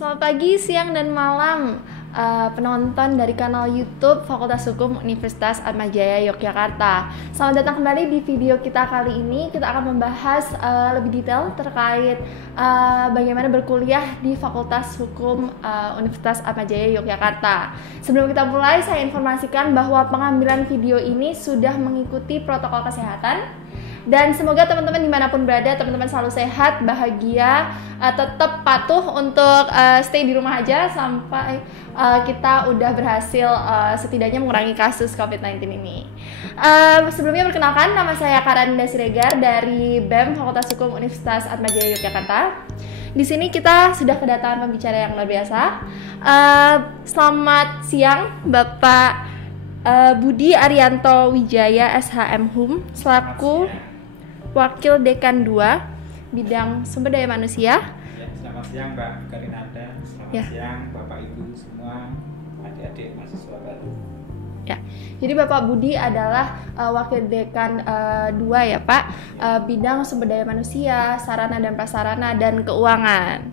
Selamat pagi, siang, dan malam penonton dari kanal YouTube Fakultas Hukum Universitas Atmajaya Yogyakarta. Selamat datang kembali di video kita kali ini. Kita akan membahas lebih detail terkait bagaimana berkuliah di Fakultas Hukum Universitas Atmajaya Yogyakarta. Sebelum kita mulai, saya informasikan bahwa pengambilan video ini sudah mengikuti protokol kesehatan. Dan semoga teman-teman dimanapun berada, teman-teman selalu sehat, bahagia, tetap patuh untuk stay di rumah aja sampai kita udah berhasil setidaknya mengurangi kasus COVID-19 ini. Sebelumnya perkenalkan, nama saya Karanida Siregar dari BEM Fakultas Hukum Universitas Atmajaya Yogyakarta. Di sini kita sudah kedatangan pembicara yang luar biasa. Selamat siang, Bapak Budi Arianto Wijaya SHM Hum selaku Wakil Dekan 2 Bidang Sumber Daya Manusia. Ya, selamat siang Mbak Karinanda, selamat siang Bapak Ibu semua, adik-adik mahasiswa baru. Ya, jadi Bapak Budi adalah Wakil Dekan 2 ya Pak, Bidang Sumber Daya Manusia, Sarana dan Prasarana, dan Keuangan.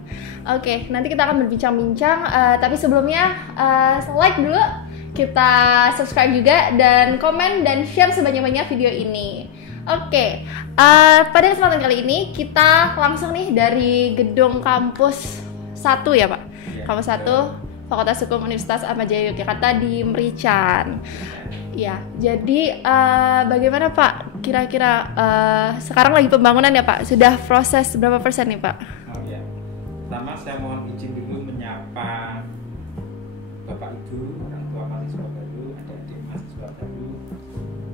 Oke, nanti kita akan berbincang-bincang, tapi sebelumnya like dulu, kita subscribe juga, dan komen dan share sebanyak-banyak video ini. Oke, pada kesempatan kali ini kita langsung nih dari gedung kampus 1 ya Pak, kampus 1 Fakultas Hukum Universitas Atmajaya Yogyakarta di Merican. Ya, jadi bagaimana Pak? Kira-kira sekarang lagi pembangunan ya Pak? Sudah proses berapa persen nih Pak? Oh ya, pertama saya mohon izin dulu menyapa Bapak Ibu, orang tua mahasiswa baru, adik-adik mahasiswa baru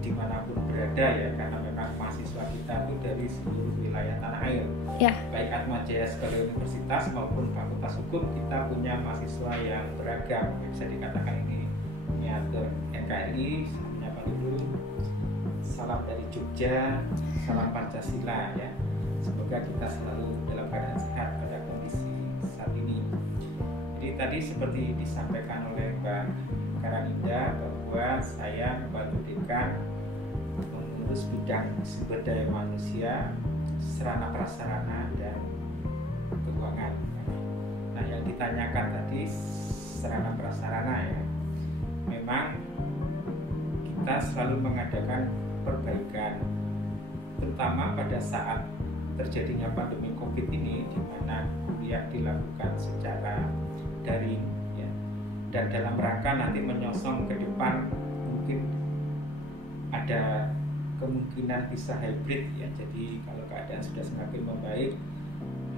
dimanapun berada ya, karena memang mahasiswa kita itu dari seluruh wilayah tanah air. Ya. Baik Atmajaya sebagai universitas maupun Fakultas Hukum, kita punya mahasiswa yang beragam. Bisa dikatakan ini miniatur NKRI. Saya menyapa dulu. Salam dari Jogja, salam Pancasila ya. Semoga kita selalu dalam keadaan sehat pada kondisi saat ini. Jadi tadi seperti disampaikan oleh Mbak Karanida bahwa saya membantu dekan mengurus bidang sumber daya manusia, sarana prasarana, dan keuangan. Nah, yang ditanyakan tadi sarana prasarana ya, memang kita selalu mengadakan perbaikan, terutama pada saat terjadinya pandemi COVID ini, di mana kuliah dilakukan secara daring ya, dan dalam rangka nanti menyosong ke depan mungkin ada kemungkinan bisa hybrid ya. Jadi kalau keadaan sudah semakin membaik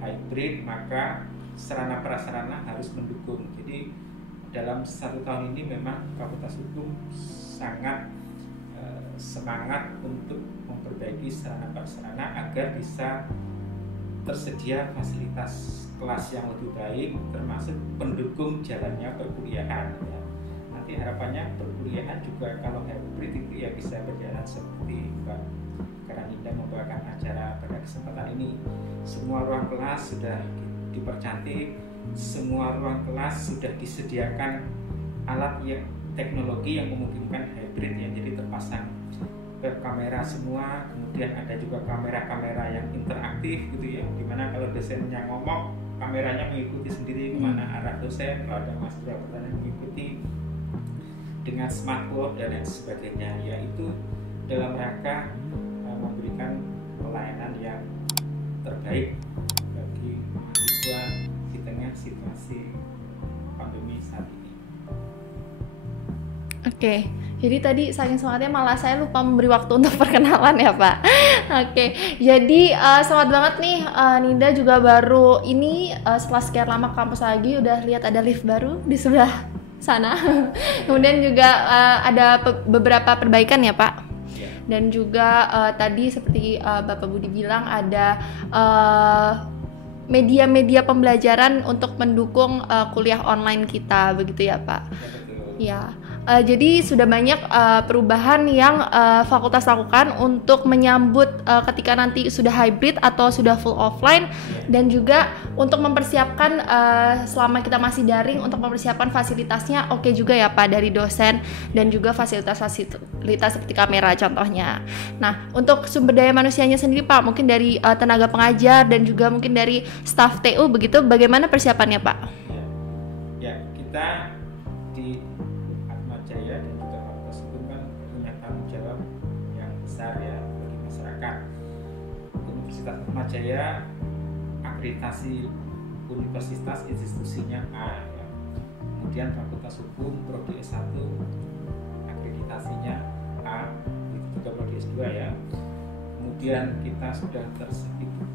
hybrid, maka sarana prasarana harus mendukung. Jadi dalam 1 tahun ini memang Fakultas Hukum sangat semangat untuk memperbaiki sarana prasarana agar bisa tersedia fasilitas kelas yang lebih baik, termasuk pendukung jalannya perkuliahan ya. Nanti harapannya perkuliahan juga kalau hybrid itu ya bisa berjalan seperti Mbak Karanida membawakan acara pada kesempatan ini. Semua ruang kelas sudah dipercantik, semua ruang kelas sudah disediakan alat yang teknologi yang memungkinkan hybrid ya, jadi terpasang web kamera semua, kemudian ada juga kamera-kamera yang interaktif gitu ya, dimana kalau dosennya ngomong kameranya mengikuti sendiri kemana arah dosen, kalau ada mahasiswa bertanya mengikuti dengan smartboard dan lain sebagainya, yaitu dalam rangka memberikan pelayanan yang terbaik bagi mahasiswa di tengah situasi pandemi saat ini. Oke, jadi tadi saking semangatnya malah saya lupa memberi waktu untuk perkenalan ya Pak. Oke, jadi semangat banget nih, Nida juga baru ini setelah sekian lama ke kampus lagi udah lihat ada lift baru di sebelah sana. Kemudian juga ada beberapa perbaikan ya Pak. Dan juga tadi seperti Bapak Budi bilang ada media-media pembelajaran untuk mendukung kuliah online kita, begitu ya Pak? Ya. Jadi sudah banyak perubahan yang fakultas lakukan untuk menyambut ketika nanti sudah hybrid atau sudah full offline, dan juga untuk mempersiapkan selama kita masih daring, untuk mempersiapkan fasilitasnya oke juga ya Pak, dari dosen dan juga fasilitas seperti kamera contohnya. Nah, untuk sumber daya manusianya sendiri Pak, mungkin dari tenaga pengajar dan juga mungkin dari staf TU begitu, bagaimana persiapannya Pak? kita di Atmajaya dan juga Fakultas Hukum kan punya tanggung jawab yang besar ya bagi masyarakat. Universitas Atmajaya akreditasi universitas institusinya A ya. Kemudian Fakultas Hukum Prodi S1 akreditasinya A, itu juga Prodi S2 ya. Kemudian kita sudah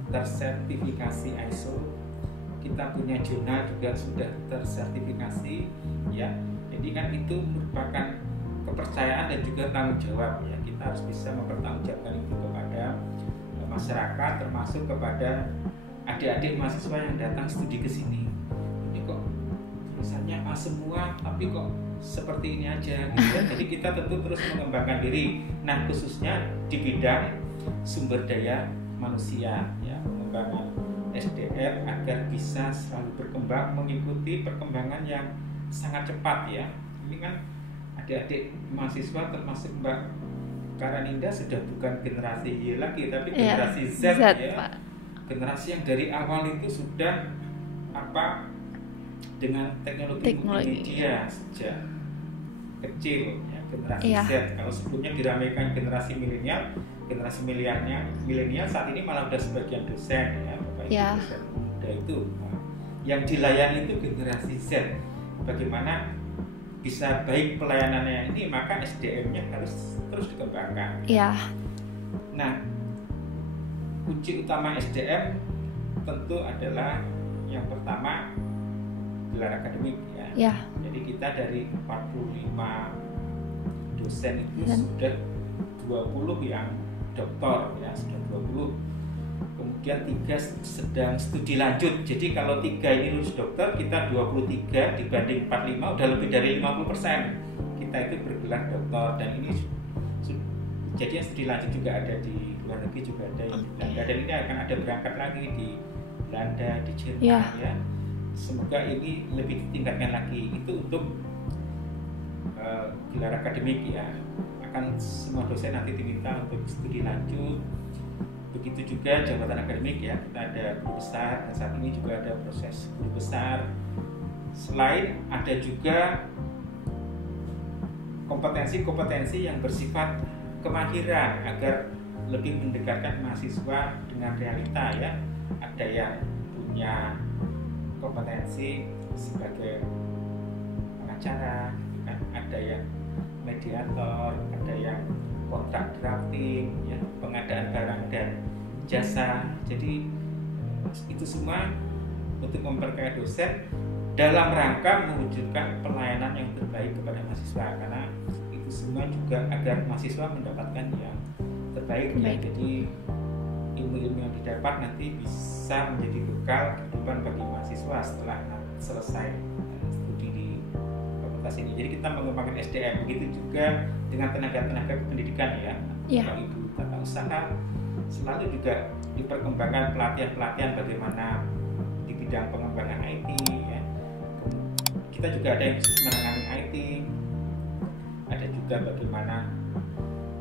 tersertifikasi ISO, kita punya jurnal juga sudah tersertifikasi ya. Jadi kan itu merupakan kepercayaan dan juga tanggung jawab ya. Kita harus bisa mempertanggungjawabkan itu kepada masyarakat, termasuk kepada adik-adik mahasiswa yang datang studi ke sini. Ini kok tulisannya A semua, tapi kok seperti ini aja gitu ya. Jadi kita tentu terus mengembangkan diri. Nah, khususnya di bidang sumber daya manusia ya, pengembangan SDM agar bisa selalu berkembang mengikuti perkembangan yang sangat cepat ya. Ini kan adik-adik mahasiswa termasuk Mbak Karaninda sudah bukan generasi Y lagi, tapi generasi Z ya. Pak. Generasi yang dari awal itu sudah dengan teknologi multimedia sejak kecil ya, generasi Z. Kalau sebelumnya diramaikan generasi milenial saat ini malah sudah sebagian dosen ya, Bapak Ibu dosen muda itu. Nah, yang dilayani itu generasi Z. Bagaimana bisa baik pelayanannya ini, maka SDM-nya harus terus dikembangkan. Iya. Nah, kunci utama SDM tentu adalah yang pertama gelar akademik ya. Iya. Jadi kita dari 45 dosen itu sudah 20 yang doktor ya, sudah 20. Kemudian 3 sedang studi lanjut. Jadi kalau 3 ini lulus dokter, kita 23 dibanding 45 udah lebih dari 50%. Kita itu bergelar dokter, dan ini jadi yang studi lanjut juga ada di luar negeri, juga ada di Belanda, dan ini akan ada berangkat lagi di Belanda, di Jerman ya. Semoga ini lebih ditingkatkan lagi. Itu untuk gelar akademik ya. Akan semua dosen nanti diminta untuk studi lanjut. Begitu juga jabatan akademik ya, kita ada guru besar, dan saat ini juga ada proses guru besar. Selain ada juga kompetensi-kompetensi yang bersifat kemahiran agar lebih mendekatkan mahasiswa dengan realita ya. Ada yang punya kompetensi sebagai pengacara, kan? Ada yang mediator, ada yang kontrak drafting, ya, pengadaan barang dan jasa. Jadi itu semua untuk memperkaya dosen dalam rangka mewujudkan pelayanan yang terbaik kepada mahasiswa, karena itu semua juga agar mahasiswa mendapatkan yang terbaik. Ya. Jadi ilmu-ilmu yang didapat nanti bisa menjadi bekal kehidupan bagi mahasiswa setelah selesai studi di fakultas ini. Jadi kita mengembangkan SDM, begitu juga dengan tenaga-tenaga pendidikan ya, Bapak Ibu tata usaha, selalu juga diperkembangkan pelatihan-pelatihan bagaimana di bidang pengembangan IT ya. Kita juga ada yang khusus menangani IT, ada juga bagaimana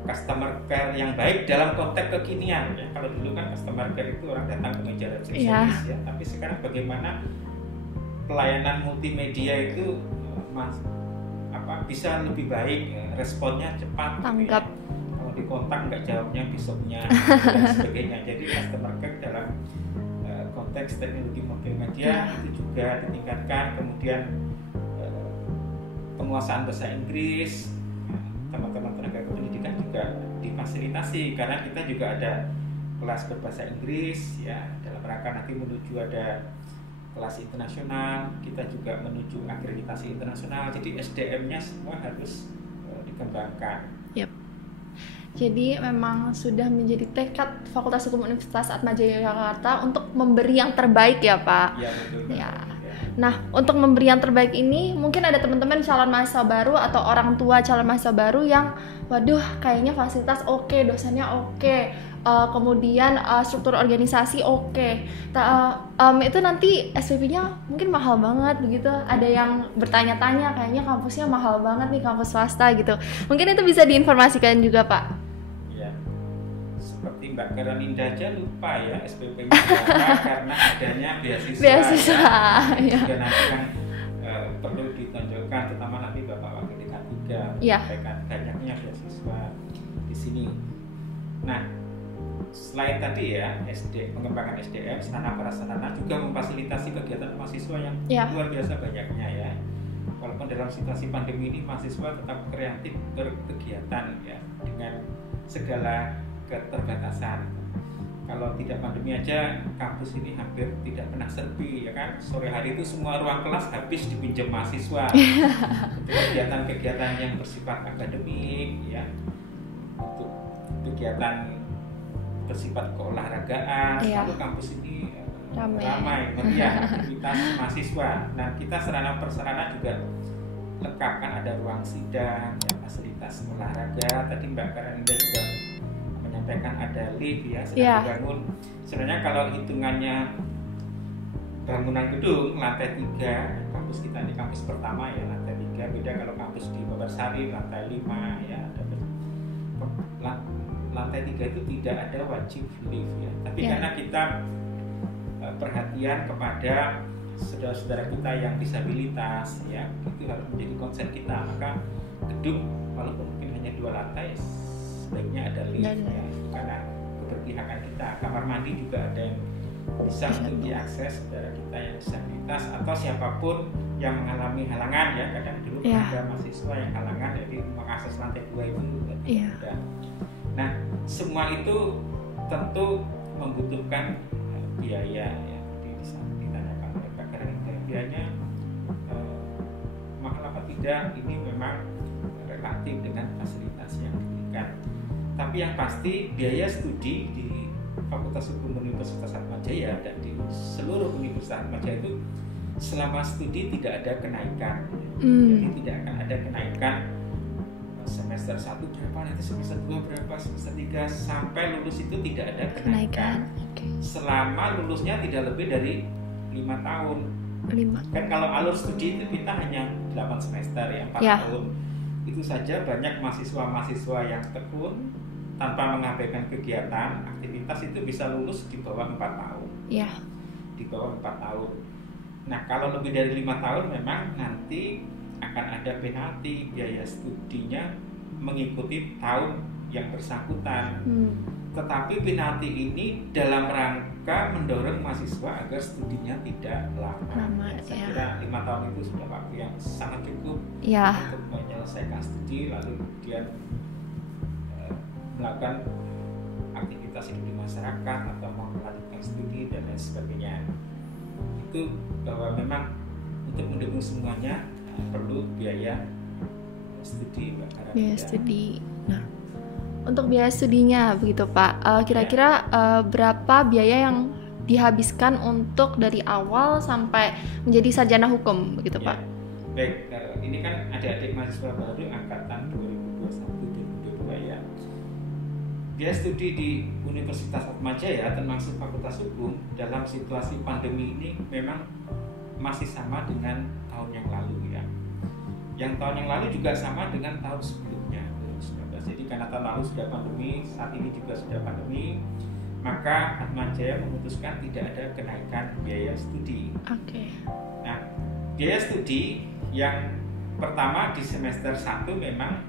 customer care yang baik dalam konteks kekinian ya. Kalau dulu kan customer care itu orang datang ke meja resepsionis ya, tapi sekarang bagaimana pelayanan multimedia itu bisa lebih baik, responnya cepat, tanggap. Gitu ya. Kalau dikontak nggak jawabnya besoknya dan sebagainya. Jadi customer care dalam konteks teknologi multimedia itu juga ditingkatkan. Kemudian penguasaan bahasa Inggris, teman-teman tenaga pendidikan juga difasilitasi, karena kita juga ada kelas berbahasa Inggris ya, dalam rangka nanti menuju ada kelas internasional, kita juga menuju akreditasi internasional. Jadi SDM-nya semua harus dikembangkan. Yep. Jadi memang sudah menjadi tekad Fakultas Hukum Universitas Atmajaya Yogyakarta untuk memberi yang terbaik ya Pak. Iya betul. Ya. Nah, untuk memberi yang terbaik ini mungkin ada teman-teman calon mahasiswa baru atau orang tua calon mahasiswa baru yang waduh kayaknya fasilitas oke, dosennya oke, kemudian struktur organisasi oke. Itu nanti SPP-nya mungkin mahal banget begitu. Ada yang bertanya-tanya kayaknya kampusnya mahal banget nih, kampus swasta gitu. Mungkin itu bisa diinformasikan juga Pak. Iya. Seperti Mbak Karaninda aja lupa ya SPP-nya karena adanya beasiswa. Beasiswa. Ya. Juga nanti yang perlu ditonjolkan, terutama nanti Bapak Wakil Dekan 3 Iya. menyampaikan banyaknya beasiswa di sini. Nah, selain tadi ya pengembangan SDM, sarana prasarana juga memfasilitasi kegiatan mahasiswa yang Iya. luar biasa banyaknya ya. Walaupun dalam situasi pandemi ini mahasiswa tetap kreatif berkegiatan ya dengan segala keterbatasan. Kalau tidak pandemi aja kampus ini hampir tidak pernah sepi ya kan. Sore hari itu semua ruang kelas habis dipinjam mahasiswa. Untuk kegiatan-kegiatan yang bersifat akademik ya. Untuk kegiatan bersifat keolahragaan, Iya. lalu kampus ini Ramai. meriah aktivitas mahasiswa. Nah, kita sarana prasarana juga lengkap kan, ada ruang sidang, ya, fasilitas olahraga. Tadi Mbak Karinda juga menyampaikan ada lift ya, sedang Iya. dibangun. Sebenarnya kalau hitungannya bangunan gedung lantai 3, kampus kita di kampus pertama ya lantai 3, beda kalau kampus di Babarsari lantai 5 ya. Lantai 3 itu tidak ada wajib lift ya. Tapi Iya. karena kita perhatian kepada saudara-saudara kita yang disabilitas ya, itu harus menjadi konsen kita. Maka gedung walaupun mungkin hanya 2 lantai sebaiknya ada lift ya, karena keberpihakan kita. Kamar mandi juga ada yang bisa untuk diakses saudara kita yang disabilitas atau siapapun yang mengalami halangan ya. Kadang dulu ada mahasiswa yang halangan jadi mengakses lantai 2 itu tidak mudah. Nah, semua itu tentu membutuhkan biaya ya. Ditanyakan oleh Pak Karinda, biayanya mahal apa tidak, ini memang relatif dengan fasilitas yang diberikan. Tapi yang pasti biaya studi di Fakultas Hukum Universitas Atmajaya dan di seluruh Universitas Atmajaya itu selama studi tidak ada kenaikan. Jadi tidak akan ada kenaikan semester 1 berapa, nanti semester 2 berapa, semester 3 sampai lulus itu tidak ada kenaikan. Selama lulusnya tidak lebih dari 5 tahun. Kan kalau alur studi itu kita hanya 8 semester ya, 4 tahun. Itu saja banyak mahasiswa-mahasiswa yang tekun tanpa mengabaikan kegiatan, aktivitas itu bisa lulus di bawah 4 tahun. Di bawah 4 tahun. Nah, kalau lebih dari 5 tahun memang nanti akan ada penalti, biaya studinya mengikuti tahun yang bersangkutan. Tetapi penalti ini dalam rangka mendorong mahasiswa agar studinya tidak lama. Saya kira 5 tahun itu sudah waktu yang sangat cukup untuk menyelesaikan studi, lalu kemudian melakukan aktivitas hidup di masyarakat atau mau melanjutkan studi dan lain sebagainya. Itu bahwa memang untuk mendukung semuanya perlu biaya studi, Mbak Karinda. Biaya studi. Nah, untuk biaya studinya begitu Pak, kira-kira berapa biaya yang dihabiskan untuk dari awal sampai menjadi sarjana hukum begitu Pak? Baik, ini kan adik-adik mahasiswa baru angkatan 2021-2022 ya. Biaya studi di Universitas Atmajaya termasuk Fakultas Hukum dalam situasi pandemi ini memang masih sama dengan tahun yang lalu ya. Yang tahun yang lalu juga sama dengan tahun sebelumnya 2019. Jadi karena tahun lalu sudah pandemi, saat ini juga sudah pandemi, maka Atmajaya memutuskan tidak ada kenaikan biaya studi. Nah, biaya studi yang pertama di semester 1 memang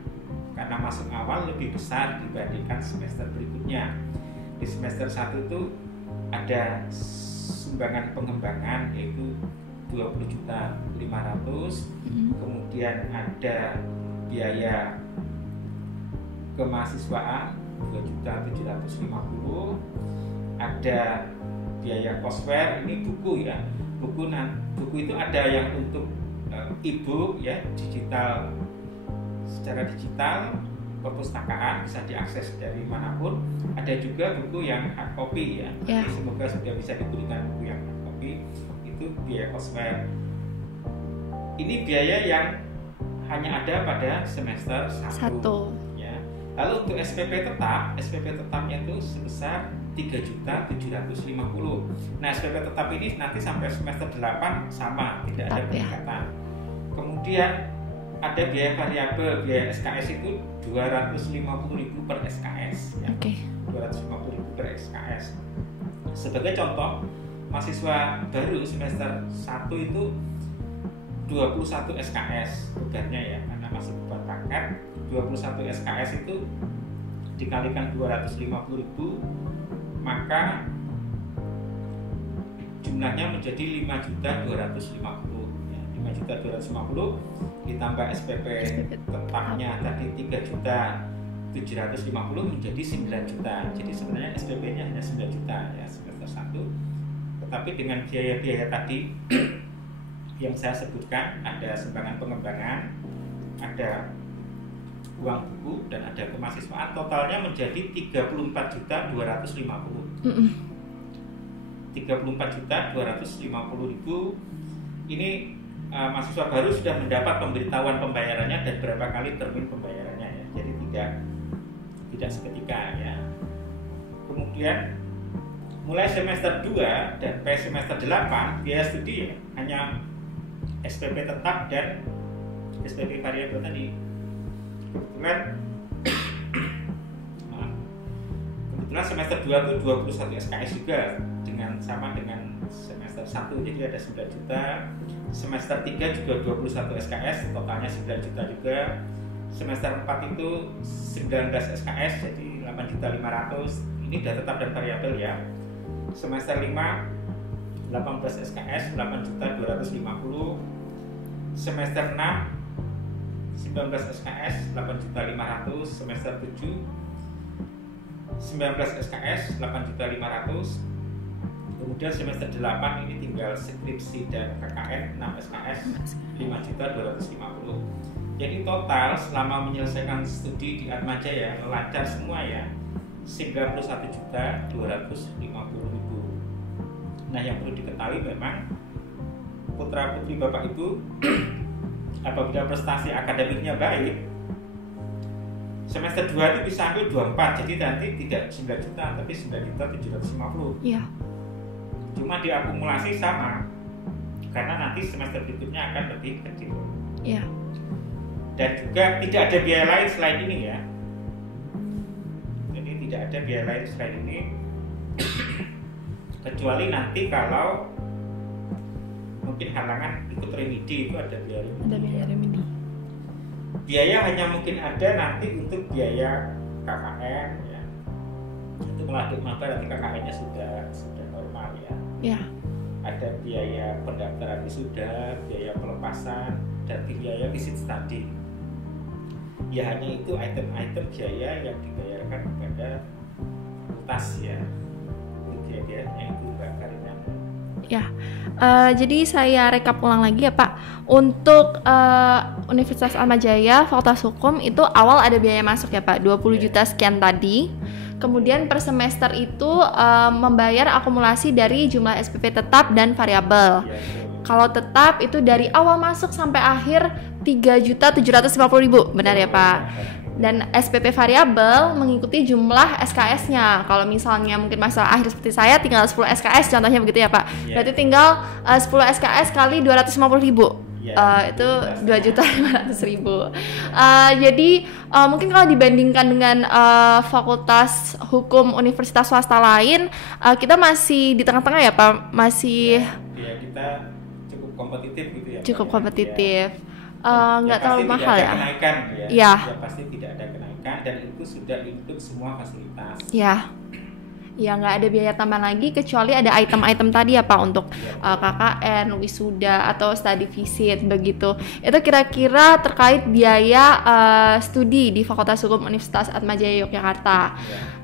karena masuk awal lebih besar dibandingkan semester berikutnya. Di semester 1 itu ada sumbangan pengembangan yaitu 20.500.000, kemudian ada biaya kemahasiswaan 2.750.000, ada biaya courseware, ini buku ya, buku itu ada yang untuk e-book ya, digital, secara digital perpustakaan bisa diakses dari manapun, ada juga buku yang hard copy ya. Jadi semoga sudah bisa diberikan buku yang hard copy. Itu biaya courseware. Ini biaya yang hanya ada pada semester 1 ya. Lalu untuk SPP tetapnya itu sebesar 3.750.000. Nah, SPP tetap ini nanti sampai semester 8 sama, tidak ada peningkatan. Kemudian ada biaya variabel, biaya SKS itu 250.000 per SKS ya. 250.000 per SKS. Sebagai contoh, mahasiswa baru semester 1 itu 21 SKS bebannya ya, karena masih beban paket. 21 SKS itu dikalikan 250.000, maka jumlahnya menjadi 5.250.000 ya. 5.250.000 ditambah SPP tetapnya tadi 3.750.000 menjadi 9 juta. Jadi sebenarnya SPP-nya hanya 9 juta ya semester 1. Tetapi dengan biaya-biaya tadi yang saya sebutkan, ada sumbangan pengembangan, ada uang buku, dan ada kemahasiswaan, totalnya menjadi 34.250.000. 34.250.000 ini mahasiswa baru sudah mendapat pemberitahuan pembayarannya dan berapa kali termin pembayarannya ya. Jadi tidak seketika ya. Kemudian mulai semester 2 dan semester 8 biaya studi ya, hanya SPP tetap dan SPP variabel tadi. Kebetulan semester 2 itu 21 SKS juga sama dengan semester 1, jadi ada 9 juta. Semester 3 juga 21 SKS, totalnya 9 juta juga. Semester 4 itu 19 SKS, jadi 8.500.000. Ini udah tetap dan variabel ya. Semester 5 18 SKS, 8.250.000. Semester 6 19 SKS, 8.500.000. Semester 7 19 SKS, 8.500.000. Kemudian semester 8 ini tinggal skripsi dan KKN 6 SKS, 5.250.000. Jadi total selama menyelesaikan studi di Atmajaya lancar semua ya, 91.250.000. Nah, yang perlu diketahui memang putra-putri Bapak Ibu apabila prestasi akademiknya baik, semester 2 itu bisa ambil 24, jadi nanti tidak 9 juta tapi 9.750.000. Iya. Cuma diakumulasi sama, karena nanti semester berikutnya akan lebih kecil. Iya. Dan juga tidak ada biaya lain selain ini ya. Jadi tidak ada biaya lain selain ini, kecuali nanti kalau mungkin halangan ikut remedi itu ada biaya remedi. Ada biaya remedi. Biaya hanya mungkin ada nanti untuk biaya KKN ya. Untuk melanjut maba nanti KKN-nya sudah normal ya. Ya. Ada biaya pendaftaran wisuda, biaya pelepasan, dan biaya visit study. Ya hanya itu item-item biaya yang dibayarkan kepada fakultas ya. Biaya-biayanya itu Mbak Karina. Ya, jadi saya rekap ulang lagi ya Pak. Untuk Universitas Atmajaya Fakultas Hukum itu awal ada biaya masuk ya Pak, 20 juta sekian tadi. Kemudian per semester itu membayar akumulasi dari jumlah SPP tetap dan variabel. Kalau tetap itu dari awal masuk sampai akhir 3.750.000, benar ya Pak? Dan SPP variabel mengikuti jumlah SKS-nya. Kalau misalnya mungkin masalah akhir seperti saya tinggal 10 SKS contohnya begitu ya Pak. Berarti tinggal 10 SKS kali 250.000. Itu 2.500.000. Jadi mungkin kalau dibandingkan dengan fakultas hukum universitas swasta lain, kita masih di tengah-tengah ya Pak, masih ya kita cukup kompetitif gitu ya. Cukup Pak, kompetitif. Ya. Nggak terlalu mahal ya. Kenaikan ya. Ya. Ya pasti tidak ada kenaikan dan itu sudah include semua fasilitas. Ya. Ya nggak ada biaya tambahan lagi kecuali ada item-item tadi ya Pak untuk KKN, wisuda atau study visit begitu. Itu kira-kira terkait biaya studi di Fakultas Hukum Universitas Atmajaya Yogyakarta.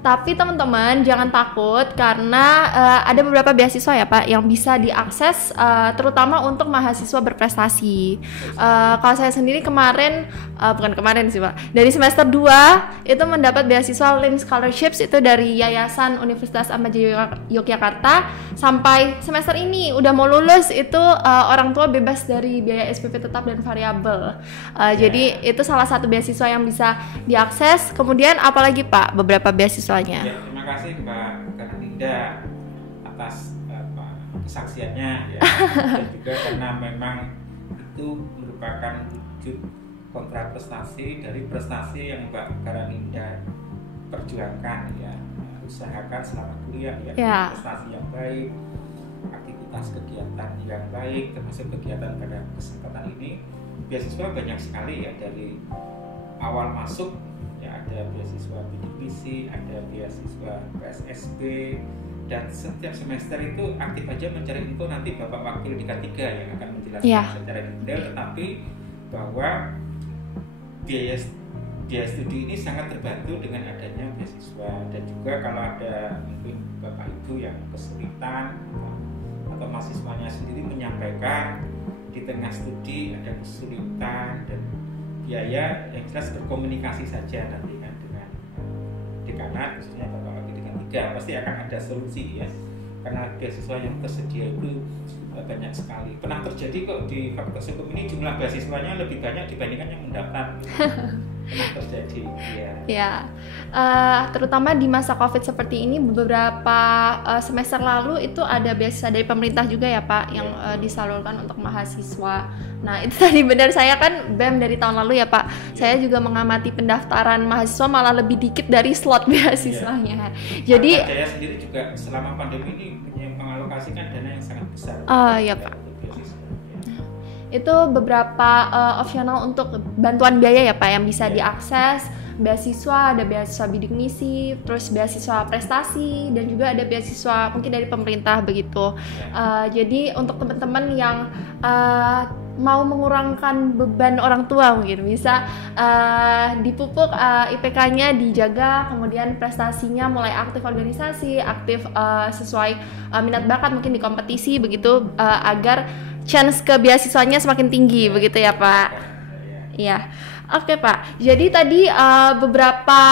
Tapi teman-teman jangan takut karena ada beberapa beasiswa ya Pak yang bisa diakses terutama untuk mahasiswa berprestasi. Kalau saya sendiri bukan kemarin sih Pak, dari semester 2 itu mendapat beasiswa Link Scholarships itu dari Yayasan Universitas Atmajaya Yogyakarta. Sampai semester ini udah mau lulus itu orang tua bebas dari biaya SPP tetap dan variabel. Jadi itu salah satu beasiswa yang bisa diakses. Kemudian apalagi Pak beberapa beasiswanya? Ya, terima kasih Mbak Karninda atas kesaksiannya ya. Dan juga karena memang itu merupakan wujud kontraprestasi dari prestasi yang Mbak Karninda perjuangkan ya, usahakan selama kuliah ya. Prestasi yang baik, aktivitas kualitas kegiatan yang baik, termasuk kegiatan pada kesempatan ini. Beasiswa banyak sekali ya, dari awal masuk ya ada beasiswa bidik misi, ada beasiswa PSSB, dan setiap semester itu aktif aja mencari info. Nanti Bapak Wakil di K3 yang akan menjelaskan secara detail, tetapi bahwa biaya studi ini sangat terbantu dengan adanya beasiswa. Dan juga kalau ada mungkin Bapak Ibu yang kesulitan atau mahasiswanya sendiri menyampaikan di tengah studi ada kesulitan dan biaya, yang jelas berkomunikasi saja nanti kan dengan dekanat, khususnya Bapak Wakil Dekan 3, pasti akan ada solusi ya, karena beasiswa yang tersedia itu banyak sekali. Pernah terjadi kok di Fakultas Hukum ini jumlah beasiswanya lebih banyak dibandingkan yang mendaftar. Pernah terjadi ya. Terutama di masa COVID seperti ini, beberapa semester lalu itu ada beasiswa dari pemerintah juga ya Pak, yang disalurkan untuk mahasiswa. Nah itu tadi benar, saya kan BEM dari tahun lalu ya Pak, saya juga mengamati pendaftaran mahasiswa malah lebih dikit dari slot beasiswanya. Jadi saya sendiri juga selama pandemi ini mengalokasikan dana yang sangat besar. Ya Pak. Itu beberapa opsional untuk bantuan biaya ya Pak yang bisa diakses. Beasiswa, ada beasiswa bidik misi, terus beasiswa prestasi, dan juga ada beasiswa mungkin dari pemerintah begitu. Jadi untuk teman-teman yang mau mengurangkan beban orang tua, mungkin bisa dipupuk IPK-nya dijaga, kemudian prestasinya mulai aktif organisasi, aktif sesuai minat bakat, mungkin di kompetisi begitu, agar chance ke beasiswanya semakin tinggi begitu ya Pak. Iya. Oke Pak, jadi tadi beberapa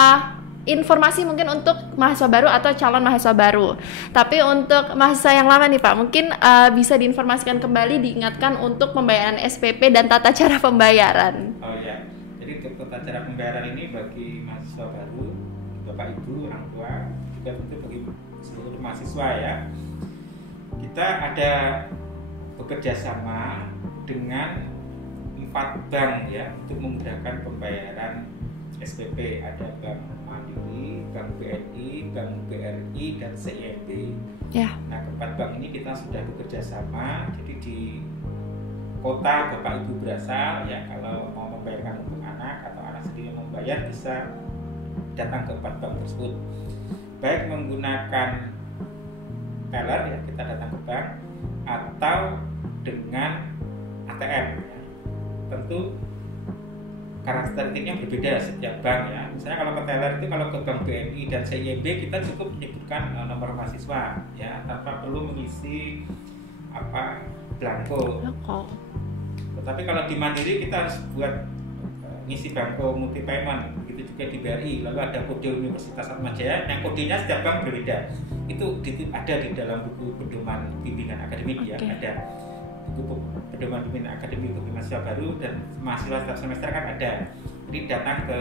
informasi mungkin untuk mahasiswa baru atau calon mahasiswa baru. Tapi untuk mahasiswa yang lama nih Pak, mungkin bisa diinformasikan kembali, diingatkan untuk pembayaran SPP dan tata cara pembayaran. Oh ya, jadi untuk tata cara pembayaran ini bagi mahasiswa baru, Bapak Ibu, orang tua, juga tentu bagi seluruh mahasiswa ya. Kita ada bekerja sama dengan 4 bank ya untuk memudahkan pembayaran SPP. Ada Bank Mandiri, Bank BNI, Bank BRI, dan CIMB. Nah, keempat bank ini kita sudah bekerja sama. Jadi di kota Bapak Ibu berasal ya, kalau mau membayarkan untuk anak atau anak sendiri membayar, bisa datang ke 4 bank tersebut. Baik menggunakan teller ya, kita datang ke bank, atau dengan ATM ya. Tentu karakteristiknya berbeda setiap bank ya. Misalnya kalau ke teller itu, kalau ke Bank BNI dan CIMB kita cukup menyebutkan nomor mahasiswa ya, tanpa perlu mengisi blanko. Tetapi kalau di Mandiri kita harus buat ngisi blanko multi payment, begitu juga di BRI. Lalu ada kode Universitas Atmajaya, yang kodenya setiap bank berbeda. Itu ada di dalam buku pedoman bimbingan akademik ya, ada buku pedoman bimbingan akademik untuk mahasiswa baru, dan mahasiswa setiap semester kan ada. Jadi datang ke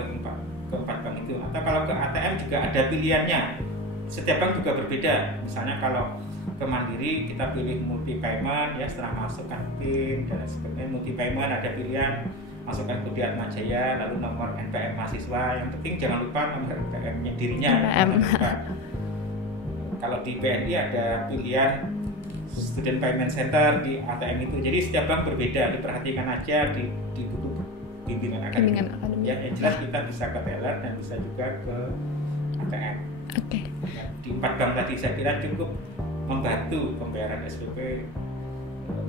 4 bank itu. Atau kalau ke ATM juga ada pilihannya. Setiap bank juga berbeda. Misalnya kalau ke Mandiri kita pilih multi payment ya, setelah masukkan PIN dan sebagainya. Multi payment ada pilihan masukkan kode Atmajaya, lalu nomor NPM mahasiswa. Yang penting jangan lupa nomor NPM-nya dirinya. Kalau di BNI ada pilihan Student Payment Center di ATM itu. Jadi setiap bank berbeda, diperhatikan aja di buku bimbingan akademik. Ya, yang jelas kita bisa ke teller dan bisa juga ke ATM. Ya, di 4 bank tadi saya kira cukup membantu pembayaran SPP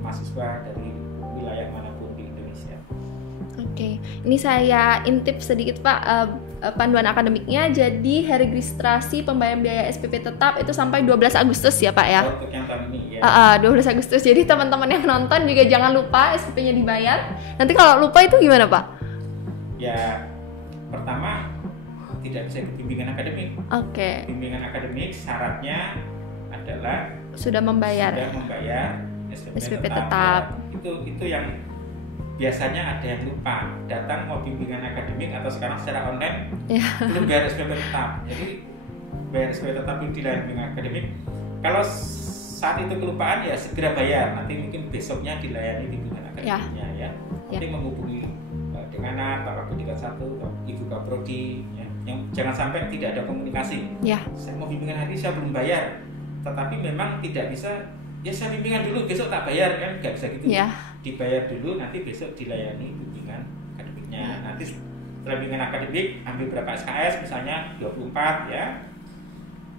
mahasiswa dari wilayah manapun di Indonesia. Ini saya intip sedikit Pak panduan akademiknya. Jadi hari registrasi pembayaran biaya SPP tetap itu sampai 12 Agustus ya Pak ya. Untuk yang tahun ini ya. 12 Agustus. Jadi teman-teman yang nonton juga jangan lupa SPP-nya dibayar. Nanti kalau lupa itu gimana Pak? Ya, pertama tidak bisa ikut bimbingan akademik. Bimbingan akademik syaratnya adalah sudah membayar SPP tetap. Itu yang biasanya ada yang lupa, datang mau bimbingan akademik atau sekarang secara online belum bayar SPP tetap. Jadi bayar SPP tetap di lain bimbingan akademik. Kalau saat itu kelupaan ya segera bayar, nanti mungkin besoknya dilayani bimbingan akademiknya ya. Nanti menghubungi dengan Pak Wakil Dekan 1 atau Ibu Kaprodi ya. Yang jangan sampai tidak ada komunikasi. Saya mau bimbingan hari saya belum bayar, tetapi memang tidak bisa ya saya bimbingan dulu, besok tak bayar, kan nggak bisa gitu. Ya. Dibayar dulu, nanti besok dilayani bimbingan akademiknya. Nanti setelah bimbingan akademik ambil berapa SKS, misalnya 24 ya,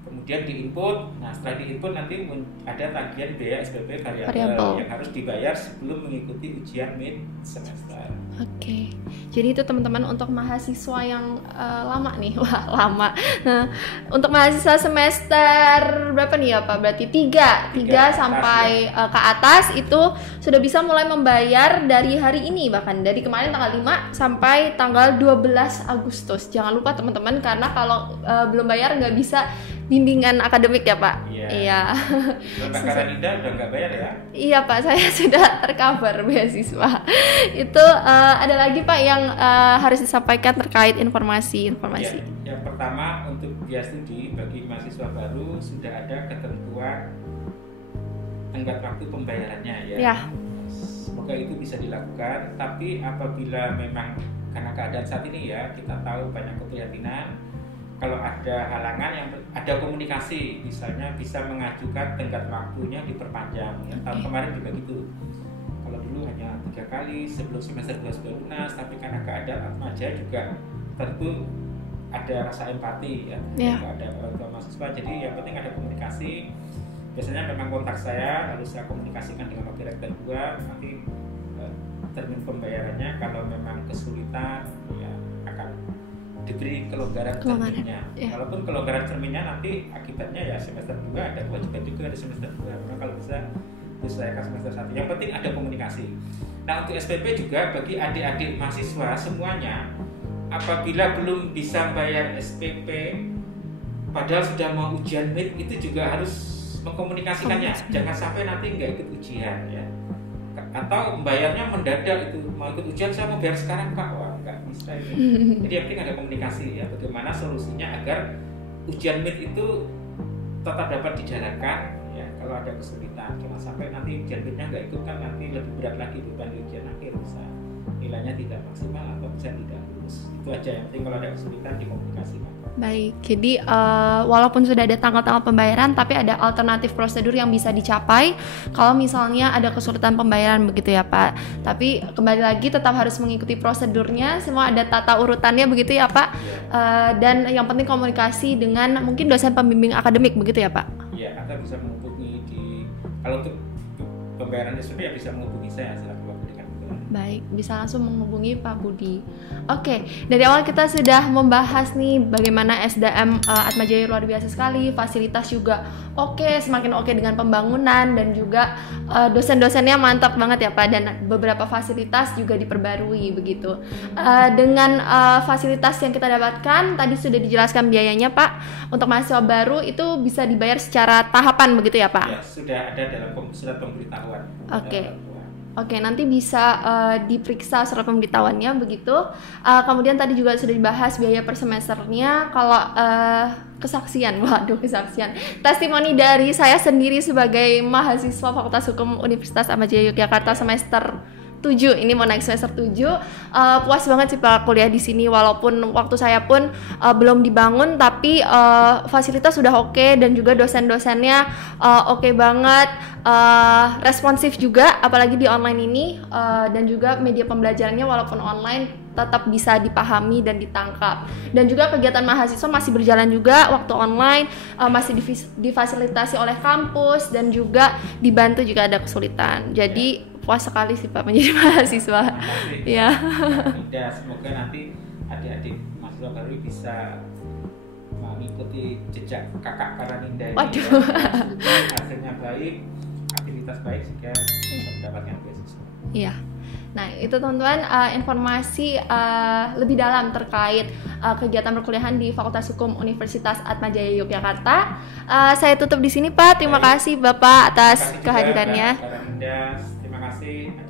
kemudian diinput. Nah setelah diinput nanti ada tagihan biaya SPP variabel yang harus dibayar sebelum mengikuti ujian mid semester. Oke, jadi itu teman-teman untuk mahasiswa yang lama nih, wah lama. Nah, untuk mahasiswa semester berapa nih ya Pak? Berarti 3 sampai ke atas itu sudah bisa mulai membayar dari hari ini, bahkan dari kemarin tanggal 5 sampai tanggal 12 Agustus. Jangan lupa teman-teman, karena kalau belum bayar nggak bisa bimbingan akademik ya Pak. Iya. Mbak Karanida udah nggak bayar ya? Iya Pak, saya sudah tercover beasiswa. Itu ada lagi Pak yang harus disampaikan terkait informasi. Ya, yang pertama untuk biaya studi bagi mahasiswa baru sudah ada ketentuan tenggat waktu pembayarannya ya. Semoga itu bisa dilakukan. Tapi apabila memang karena keadaan saat ini ya, kita tahu banyak keprihatinan. Kalau ada halangan, yang ada komunikasi, misalnya bisa mengajukan tenggat waktunya diperpanjang. Ya, tahun kemarin juga gitu. Kalau dulu hanya 3 kali sebelum semester 2 sudah lunas, tapi karena keadaan Atmajaya juga tentu ada rasa empati ya, ada orang tua mahasiswa. Jadi yang penting ada komunikasi. Biasanya memang kontak saya, lalu saya komunikasikan dengan wakil rektor 2, nanti termin pembayarannya kalau memang kesulitan ya akan diberi kelonggaran terminnya. Walaupun kelonggaran terminnya nanti akibatnya ya semester 2 ada kewajiban juga di semester 2. Karena kalau bisa diselesaikan semester 1. Yang penting ada komunikasi. Nah untuk SPP juga bagi adik-adik mahasiswa semuanya, apabila belum bisa bayar SPP padahal sudah mau ujian mid, itu juga harus mengkomunikasikannya. Jangan sampai nanti nggak ikut ujian ya. Atau membayarnya mendadak, itu mau ikut ujian saya mau bayar sekarang Pak, wah nggak bisa ini. Jadi yang penting ada komunikasi ya, bagaimana solusinya agar ujian mid itu tetap dapat dijalankan ya. Kalau ada kesulitan, jangan sampai nanti ujian midnya nggak ikut, kan nanti lebih berat lagi beban di ujian akhir, bisa nilainya tidak maksimal atau bisa tidak lulus. Itu aja, yang penting kalau ada kesulitan dikomunikasikan. Baik, jadi walaupun sudah ada tanggal-tanggal pembayaran, tapi ada alternatif prosedur yang bisa dicapai kalau misalnya ada kesulitan pembayaran begitu ya Pak. Tapi kembali lagi tetap harus mengikuti prosedurnya, semua ada tata urutannya begitu ya Pak. Dan yang penting komunikasi dengan mungkin dosen pembimbing akademik begitu ya Pak. Iya, Anda bisa menghubungi kalau untuk pembayaran SPP ya bisa menghubungi saya selaku wakil dekan. Baik, bisa langsung menghubungi Pak Budi. Oke, dari awal kita sudah membahas nih bagaimana SDM Atmajaya luar biasa sekali, fasilitas juga oke, semakin oke dengan pembangunan, dan juga dosen-dosennya mantap banget ya Pak, dan beberapa fasilitas juga diperbarui begitu. Dengan fasilitas yang kita dapatkan, tadi sudah dijelaskan biayanya Pak, untuk mahasiswa baru itu bisa dibayar secara tahapan begitu ya Pak? Ya, sudah ada dalam surat pemberitahuan. Oke, nanti bisa diperiksa surat pemberitahuannya begitu. Kemudian tadi juga sudah dibahas biaya per semesternya. Kalau kesaksian, testimoni dari saya sendiri sebagai mahasiswa Fakultas Hukum Universitas Atmajaya Yogyakarta semester 7, ini mau naik semester 7, puas banget sih Pak kuliah di sini, walaupun waktu saya pun belum dibangun, tapi fasilitas sudah oke, dan juga dosen-dosennya oke banget, responsif juga, apalagi di online ini, dan juga media pembelajarannya walaupun online tetap bisa dipahami dan ditangkap. Dan juga kegiatan mahasiswa masih berjalan juga waktu online, masih difasilitasi oleh kampus, dan juga dibantu jika ada kesulitan. Jadi puas sekali sih Pak menjadi mahasiswa. Ya. Semoga nanti adik-adik mahasiswa baru bisa mengikuti jejak kakak Karaninda ini. Waduh. Hasilnya baik, aktivitas baik sehingga bisa mendapatkan beasiswa. Iya. Nah itu teman-teman informasi lebih dalam terkait kegiatan perkuliahan di Fakultas Hukum Universitas Atmajaya Yogyakarta. Saya tutup di sini Pak. Terima kasih Bapak atas kehadirannya. Terima kasih.